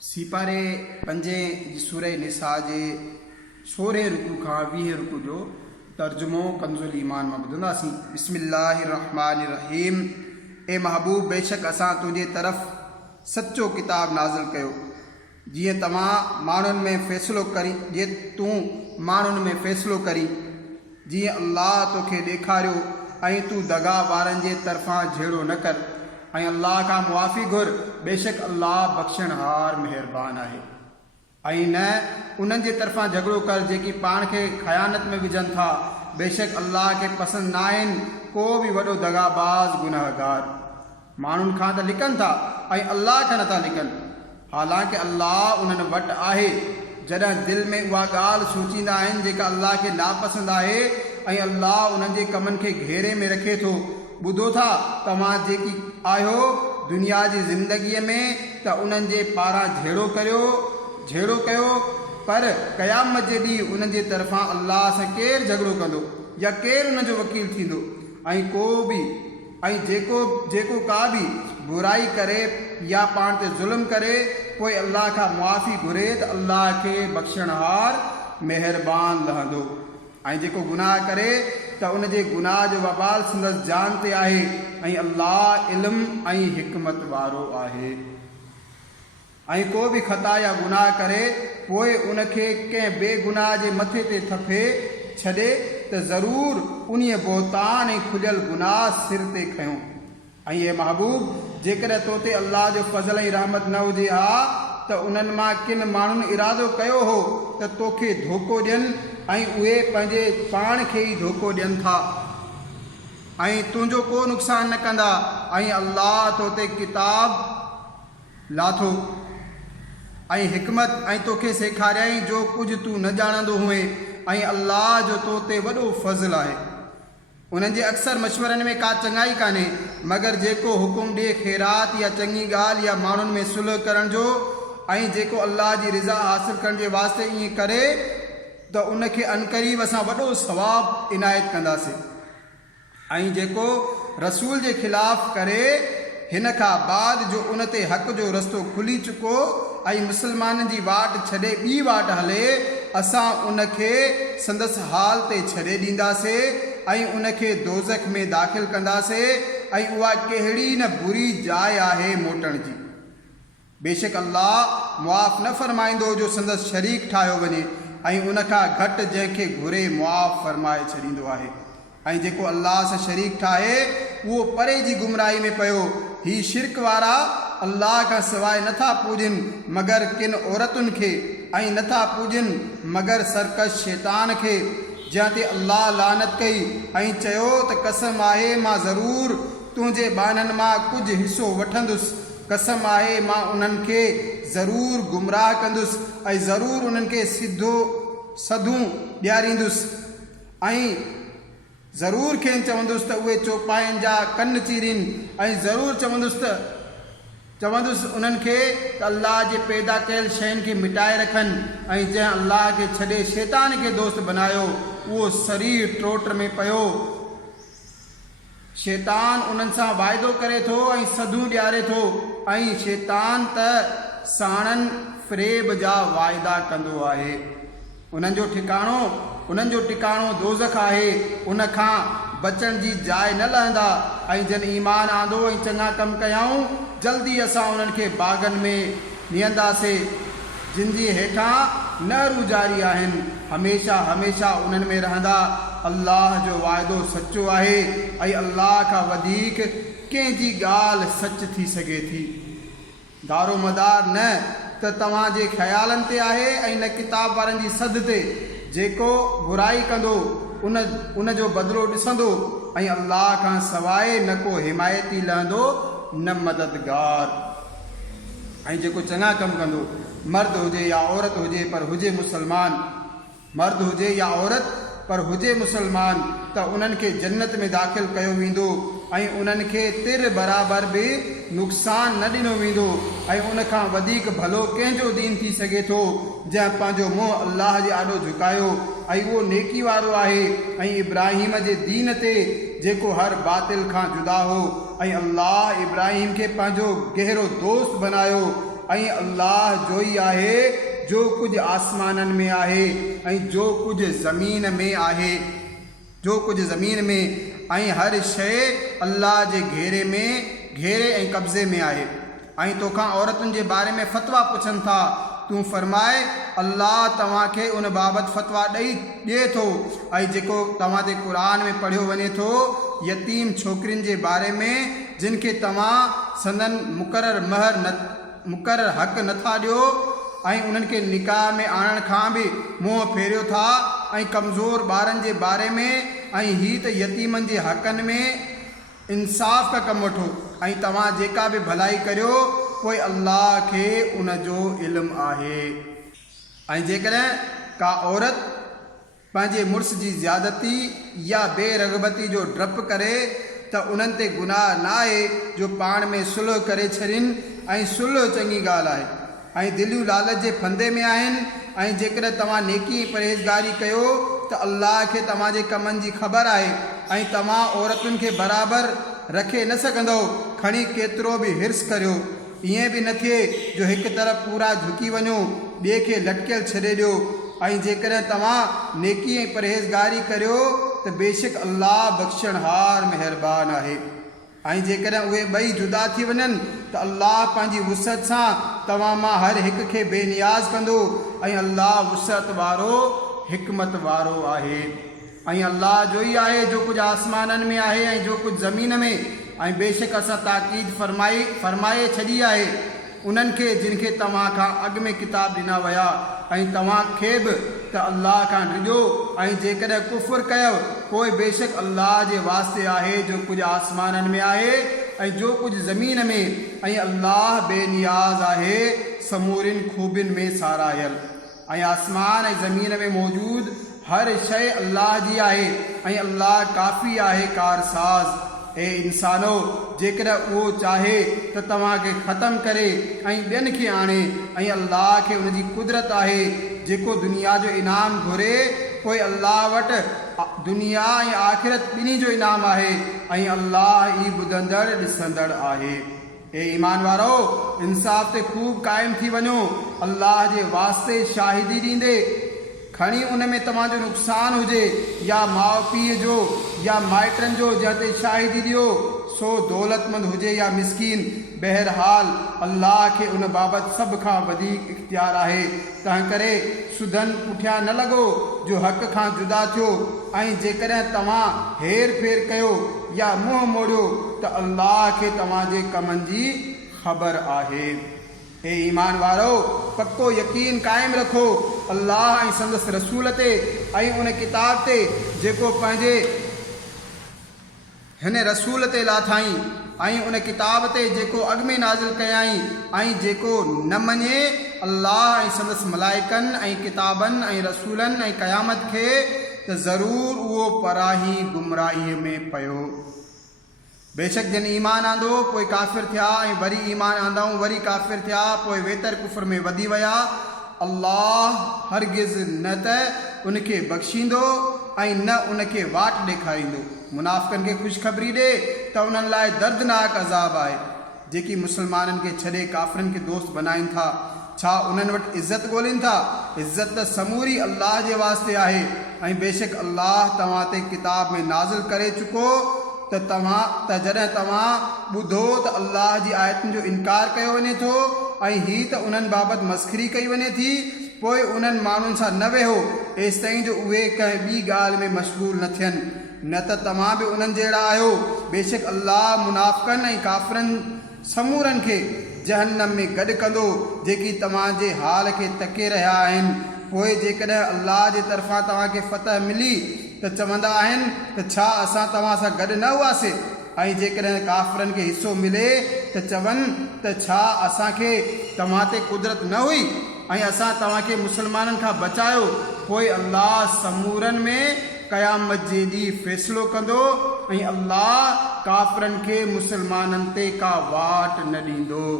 सीपारे पंजे सूरह निसा जे 16 रुकू खां 20 रुकू जो तर्जुमो कंजुल ईमान में ॿुधंदासीं। बिस्मिल्लाहिर्रहमानिर्रहीम। ए महबूब, बेशक असां तुंहिंजे तरफ़ सच्चो किताब नाज़िल कयो जीअं तव्हां माण्हुनि में फ़ैसिलो करी जीअं तूं माण्हुनि में फ़ैसिलो करी, जीअं अल्लाह तोखे ॾेखारियो ऐं तूं दगा वारनि जे तरफ़ां झेड़ो न कर ऐं अल्लाह खां मुआफ़ी घुर। बेशक अल्लाह बख़्शणहार महिरबान आहे। ऐं न उन्हनि जे तरफ़ां झगड़ो कर जेकी पाण खे ख़यानत में विझनि था। बेशक अल्लाह खे पसंदि न आहिनि को बि वॾो दगाबाज़ गुनाहगार। माण्हुनि खां त लिकनि था ऐं अल्लाह खां नथा लिकनि, हालांकि अल्लाह उन्हनि वटि आहे। जॾहिं दिलि में उहा ॻाल्हि सोचींदा आहिनि जेका अल्लाह खे नापसंदि आहे ऐं अल्लाह उन्हनि जे कमनि खे घेरे में रखे थो। ॿुधो था तव्हां जेकी आहियो दुनिया जी ज़िंदगीअ में त उन्हनि जे पारां झेड़ो कयो, पर क़यामत जे ॾींहुं उन्हनि जे तरफ़ां अल्लाह सां केरु झगड़ो कंदो या केरु उन जो वकील थींदो। ऐं जेको का बि बुराई करे या पाण ते ज़ुल्म करे पोइ अल्लाह खां मुआफ़ी घुरे त अल्लाह खे बख़्शणहार महिरबान लहंदो। ऐं जेको गुनाह करे त उन जे गुनाह जो वबाल संदसि जान ते आहे ऐं अल्लाह इल्म ऐं हिकमत वारो आहे। ऐं को बि ख़ता या गुनाह करे पोइ उनखे कंहिं बेगुनाह जे मथे ते थपे छॾे त ज़रूरु उन्हीअ बोहतान ऐं खुलियल गुनाह सिर ते खयों। ऐं ये महबूब, जेकॾहिं तो ते अल्लाह जो फज़ल ऐं रहमत न हुजे हा त उन्हनि मां किन माण्हुनि इरादो कयो हो त तोखे धोखो ॾियनि ऐं उहे पंहिंजे पाण खे ई धोखो ॾियनि था ऐं तुंहिंजो को नुक़सान न कंदा। ऐं अल्लाह तो ते किताब लाथो ऐं हिकमत ऐं तोखे सेखारियईं जो कुझु तूं न ॼाणंदो हुए ऐं अल्लाह जो तो ते वॾो फज़ल आहे। उन्हनि जे अक्सर मशवरनि में का चङाई कान्हे मगर जेको हुकुम ॾिए ख़ैरात या चङी ॻाल्हि या माण्हुनि में सुलह करण जो, ऐं जेको अल्लाह जी रिज़ा हासिल करण जे वास्ते ईअं करे त उनखे अनक़रीब असां वॾो सवाबु इनायत कंदासीं। ऐं जेको रसूल जे ख़िलाफ़ करे हिन खां बाद जो उन ते हक़ जो रस्तो खुली चुको ऐं मुसलमाननि जी वाट छॾे ॿी वाट हले, असां उनखे संदसि हाल ते छॾे ॾींदासीं ऐं उनखे दोज़ख में दाख़िल कंदासीं ऐं उहा कहिड़ी न बुरी जाइ आहे मोटण जी। बेशक अल्लाह मुआफ़ न फ़रमाईंदो जो संदसि शरीक ठाहियो वञे ऐं उनखां घटि जंहिंखे घुरे मुआफ़ फ़रमाए छॾींदो आहे। ऐं जेको अल्लाह सां शरीक ठाहे उहो परे जी गुमराही में पियो। ही शिरक वारा अल्लाह खां सवाइ नथा पूॼनि मगर किन औरतुनि खे ऐं नथा पूॼनि मगर सरकश शैतान खे, जंहिं ते अल्लाह लानत कई ऐं चयो त कसम आहे मां ज़रूरु तुंहिंजे ॿाननि मां कुझु हिसो वठंदुसि। कसम आहे मां उन्हनि खे ज़रूरु गुमराह कंदुसि ऐं ज़रूरु उन्हनि खे सधूं ॾियारींदुसि ऐं ज़रूरु खेनि चवंदुसि त उहे चौपाइनि जा कन चीरीनि ऐं ज़रूरु चवंदुसि उन्हनि खे त अल्लाह जे पैदा कयल शयुनि खे मिटाए रखनि ऐं जंहिं अल्लाह खे छॾे शैतान खे दोस्त बनायो उहो शरीर ट्रोट में पियो। शैतान उन्हनि सां वाइदो करे थो ऐं सधूं ॾियारे थो ऐं शैतान त साणनि फ़रेब जा वाइदा कंदो आहे। उन्हनि जो ठिकाणो दोज़ख आहे, उन खां बचण जी जाइ न लहंदा। ऐं जन ईमान आंदो ऐं चङा कम कयाऊं जल्दी असां उन्हनि खे बाग़नि में निहंदासीं जिन जे हेठां नहरूं जारी आहिनि, हमेशा उन्हनि में रहंदा। अल्लाह जो वाइदो सचो आहे ऐं अल्लाह खां वधीक कंहिंजी ॻाल्हि सच थी सघे थी। दारो मदार न त तव्हांजे ख़्यालनि ते आहे ऐं न किताब वारनि जी सद ते। जेको बुराई कंदो उन जो बदिलो ॾिसंदो ऐं अल्लाह खां सवाइ न को हिमायती लहंदो न मददगार। ऐं जेको चङा कमु कंदो, मर्द हुजे या औरत हुजे पर हुजे मुसलमान, त उन्हनि खे जन्नत में दाख़िल कयो वेंदो ऐं उन्हनि खे तिर बराबरि बि नुक़सान न ॾिनो वेंदो। ऐं उन खां वधीक भलो कंहिंजो दीन थी सघे थो जंहिं पंहिंजो मुंहुं अल्लाह जे आॾो झुकायो ऐं उहो नेकी वारो आहे। ऐं इब्राहिम जे दीन ते जेको हर बातिल खां जुदा हो ऐं अल्लाह इब्राहिम खे पंहिंजो गहरो दोस्त बनायो ऐं अल्लाह जो ई आहे जो कुझु आसमाननि में आहे ऐं जो कुझु ज़मीन में आहे, जो कुझु ज़मीन में, ऐं हर शइ अल्लाह जे घेरे ऐं कब्ज़े में आहे। ऐं तोखां औरतुनि जे बारे में फ़तवा पुछनि था, तूं फरमाए अल्लाह तव्हांखे उन बाबति फ़तवा ॾिए थो ऐं जेको तव्हां जे क़ुर में पढ़ियो वञे थो, यतीम छोकिरियुनि जे बारे में जिन खे तव्हां संदन मुक़ररु हक़ नथा ॾियो ऐं उन्हनि खे निकाह में आणण खां बि मुंहुं फेरियो था, ऐं कमज़ोर ॿारनि जे बारे में, ऐं हीअ त यतीमनि जे हक़नि में इंसाफ़ का कमु वठो, ऐं तव्हां जेका बि भलाई करियो पोइ अल्लाह खे उन जो इल्मु आहे। ऐं जेकॾहिं का औरत पंहिंजे मुड़ुस जी ज़्यादती या बेरग़बती जो डपु करे त उन्हनि ते गुनाह न आहे जो पाण में सुलह करे छॾीनि, ऐं सुलह चङी ॻाल्हि आहे, ऐं दिलियूं लालच जे फंदे में आहिनि। ऐं जेकॾहिं तव्हां नेकी परहेज़गारी कयो त अल्लाह खे तव्हांजे कमनि जी ख़बर आहे, ऐं तव्हां औरतुनि खे बराबरि रखे न सघंदव, खणी केतिरो बि हिर्स करियो। ईअं बि न थिए जो हिकु तरफ़ पूरा झुकी वञो, ॿिए खे लटकियल छॾे ॾियो। ऐं जेकॾहिं तव्हां नेकी ऐं परहेज़गारी करियो त बेशक अल्लाह बख़्शणहार महिरबान आहे। ऐं जेकॾहिं उहे ॿई जुदा थी वञनि त अल्लाह पंहिंजी वुसअत सां तव्हां मां हर हिक खे बेनियाज़ कंदो, ऐं अल्लाह वुसअत वारो हिकमत वारो आहे। ऐं अल्लाह जो ई आहे जो कुझु आसमाननि में आहे ऐं जो कुझु ज़मीन में। ऐं बेशक असां ताक़ीद फरमाए छॾी आहे उन्हनि खे जिन खे तव्हां खां अॻु में किताब ॾिना विया, ऐं तव्हांखे बि त अल्लाह खां ॾिजो। ऐं जेकॾहिं कुफ़ुर कयो पोइ बेशक अल्लाह जे वास्ते आहे जो कुझु आसमाननि में आहे ऐं जो कुझु ज़मीन में, ऐं अल्लाह बेनियाज़ आहे समूरिन खूबियुनि में सारायल। ऐं आसमान ऐं ज़मीन में मौजूद हर शइ अल्लाह जी आहे, ऐं अल्लाह काफ़ी आहे कारसाज़। ए इंसानो, जेकॾहिं उहो चाहे त तव्हांखे ख़तमु करे ऐं ॿियनि खे आणे, ऐं अल्लाह खे उनजी कुदरत आहे जेको दुनिया जो इनाम घुरे, पोइ अल्लाह वटि दुनिया ऐं आख़िरत ॿिन्ही जो इनाम आहे, ऐं अल्लाह ई ॿुधंदड़ ॾिसंदड़ आहे। ए ईमान वारो, इंसाफ़ ते ख़ूब क़ाइमु थी वञो। अल्लाह जे वास्ते शाहिदी ॾींदे खणी उन में तव्हांजो नुक़सानु हुजे या माउ पीउ जो या माइटनि जो जंहिं ते शाहिदी ॾियो, सो दौलतमंद हुजे या मिसकीन, बहरहाल अल्लाह खे उन बाबति सभ खां वधीक इख्तियार आहे। तंहिं करे सुधन पुठियां न लॻो जो हक़ खां जुदा थियो, ऐं जेकॾहिं तव्हां हेर फेर कयो या मुंहुं मोड़ियो त अल्लाह खे तव्हांजे कमनि जी ख़बर आहे। ए ईमान वारो, पक्को यकीन क़ाइमु रखो अल्लाह ऐं संदसि रसूल ते ऐं उन किताब ते जेको पंहिंजे हिन रसूल ते लाथाई, ऐं उन किताब ते जेको अॻु में नाज़िल कयाई, ऐं जेको न मञे अल्लाह ऐं संदसि मलाइकनि ऐं किताबनि ऐं रसूलनि ऐं क़यामत खे, त ज़रूरु उहो पराही गुमराहीअ में पियो। बेशक जिन ईमान आंदो पोइ काफ़िर थिया ऐं वरी ईमान आंदाऊं वरी काफ़िर थिया, पोइ वेतर कुफर में वधी विया, अल्लाह हरगिज़ न त उनखे बख़्शींदो ऐं न उनखे वाट ॾेखारींदो। मुनाफ़िक़नि खे ख़ुशख़बरी ॾे त उन्हनि लाइ दर्दनाक अज़ाब आहे। जेकी मुसलमाननि खे छॾे काफ़िरनि खे दोस्त बनाइनि था, छा उन्हनि वटि इज़त ॻोल्हिनि था? इज़त त समूरी अल्लाह जे वास्ते आहे। ऐं बेशक अल्लाह तव्हां ते किताब में नाज़िल करे चुको त जॾहिं तव्हां ॿुधो त अल्लाह जी आयतुनि जो इनकार कयो वञे थो ऐं हीअ त उन्हनि बाबति मस्ख़री कई वञे थी, पोइ उन्हनि माण्हुनि सां न वेहो एसि ताईं जो उहे कंहिं ॿी ॻाल्हि में मशगूल न थियनि, न त तव्हां बि उन्हनि जहिड़ा आहियो। बेशक अल्लाह मुनाफ़िक़नि ऐं काफ़िरनि समूरनि खे जहन्नम में गॾु कंदो जेकी तव्हांजे हाल खे तके रहिया आहिनि। पोइ जेकॾहिं अल्लाह जे तरफ़ां तव्हांखे फ़तह मिली त चवंदा आहिनि त छा असां तव्हां सां गॾु न हुआसीं, ऐं जेकॾहिं काफ़िरनि खे हिसो मिले त चवनि त छा असांखे तव्हां ते कुदरत न हुई ऐं असां तव्हांखे मुसलमाननि खां बचायो। पोइ अल्लाह समूरनि में क़यामत जे ॾींहुं फ़ैसिलो कंदो ऐं अल्लाह काफ़िरनि खे मुसलमाननि ते का वाट न ॾींदो।